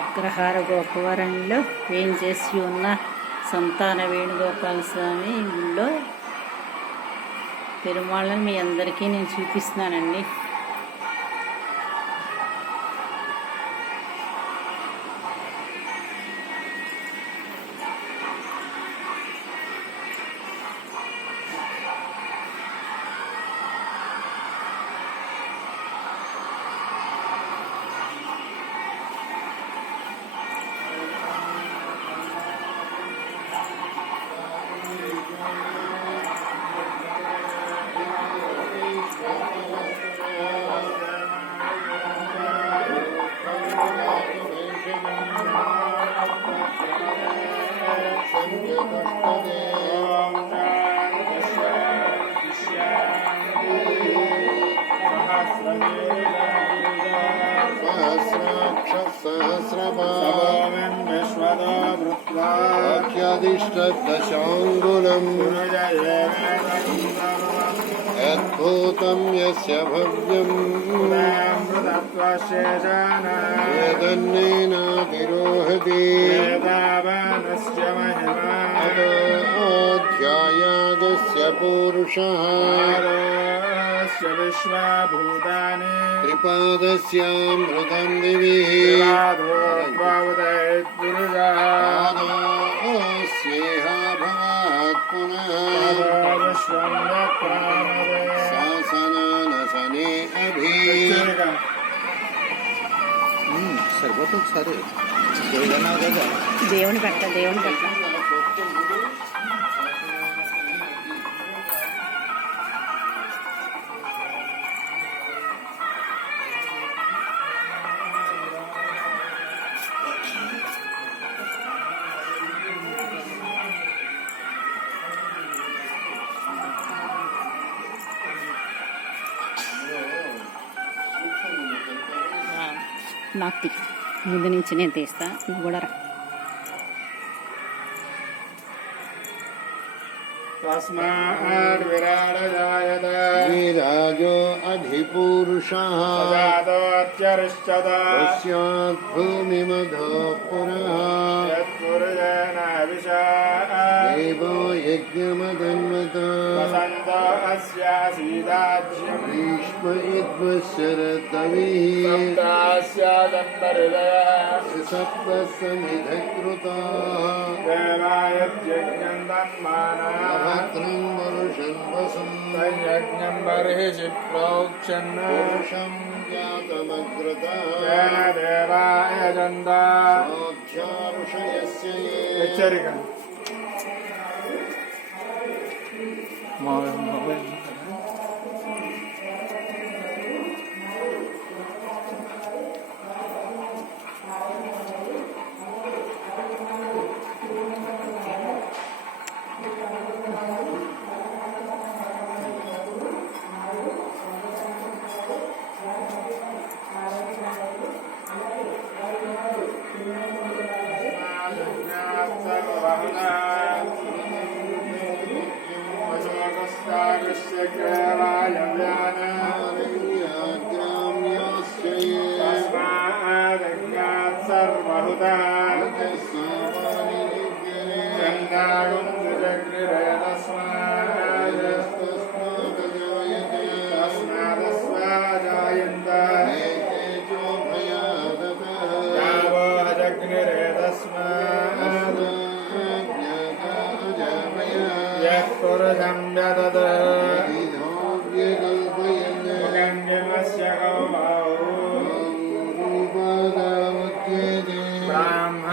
అగ్రహార గోపవరంలో వేంచేసి ఉన్న సంతాన వేణుగోపాల స్వామి గుళ్ళో పెరుమాళ్ళని మీ అందరికీ నేను చూపిస్తున్నానండి. ख्यादिष्टदशाङ्गुलम् यद्भूतं यस्य भव्यम् यदन्नेनातिरोहति अध्यायागस्य पुरुषः विश्वभूतानि त्रिपादस्यामृतं दिवि भवात् पुनः शासनानसने अभि సరిపోతుంది సరే దేవుని పట్ల నాకు ముందు నుంచి నేను తీస్తా, నువ్వు కూడా రా. विराजो अधिपुरुषः तस्यात् भूमिमधो पुरः देवो यज्ञमदन्वतो भीष्म इद्वशरतविः सप्तसमिधकृताः भद्रं वरुषं वसुं यज्ञं बर्हिषि प्रोक्षन् पुरुषं जातमग्रता देवाय चन्दा ऋषयस्य హెచ్చరిక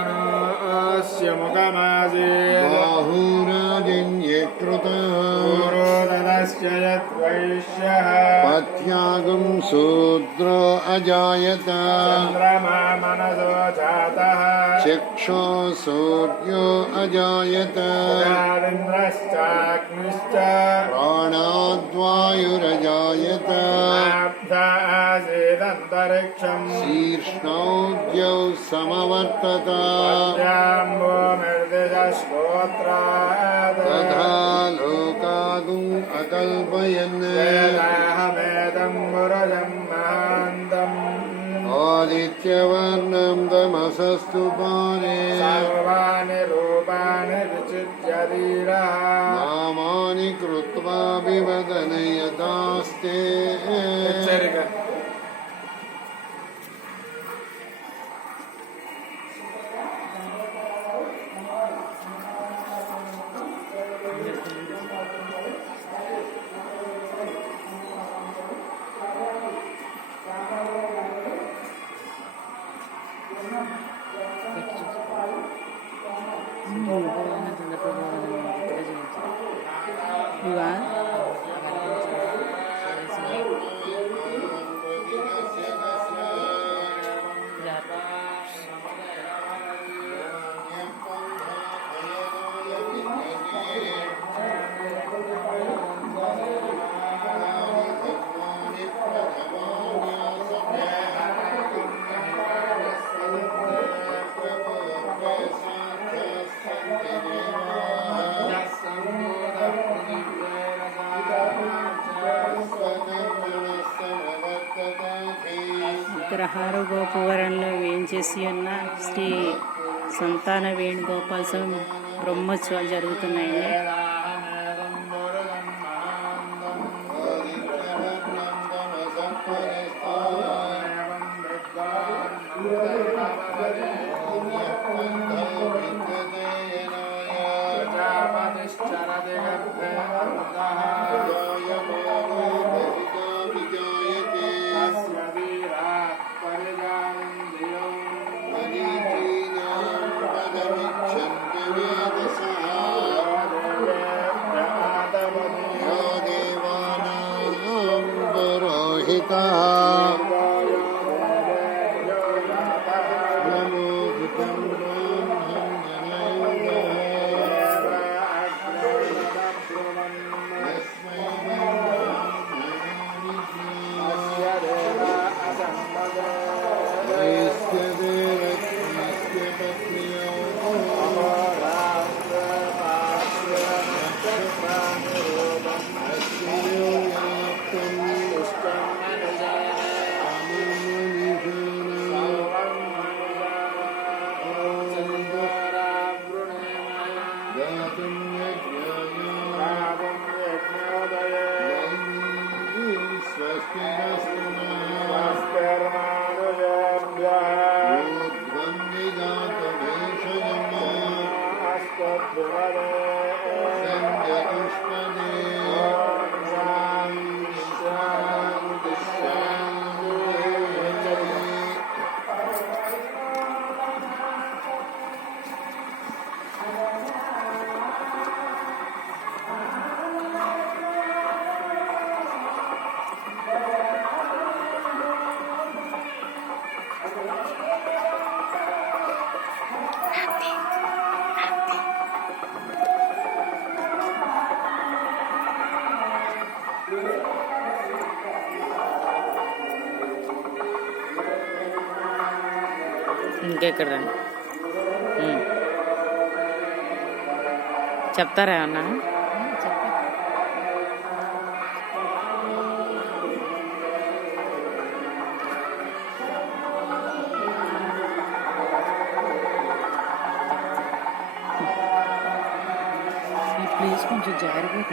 ब्राह्मणस्य मुखमासे बाहुराजन्यकृतः पुरोदनस्य यद्वैश्यः प्रत्यागं शूद्रो अजायत चन्द्रमा मनसो जातः चक्षो सूर्यो अजायत इन्द्रश्चाग्निश्च प्राणाद्वायुरजायत नाब्धासीदन्तरिक्षम् शीर्ष्णौद्यौ समवर्तत श्रोत्रात् तथा लोकागुम् अकल्पयन् वेदाहमेदं गुरुजं महान्तम् आदित्यवर्णं तमसस्तु पारे सर्वाणि रूपाणि विचित्य धीरः नामानि कृत्वा विवदनयतास्ते హెచ్చరిక ఇవా అగ్రహార గోపవరంలో వేంచేసి ఉన్న శ్రీ సంతాన వేణుగోపాల స్వామి బ్రహ్మోత్సవాలు జరుగుతున్నాయండి. ఇంకెక్కడ రండి చెప్తారా ఏమన్నా? ప్లీజ్ కొంచెం జాగ్రత్త.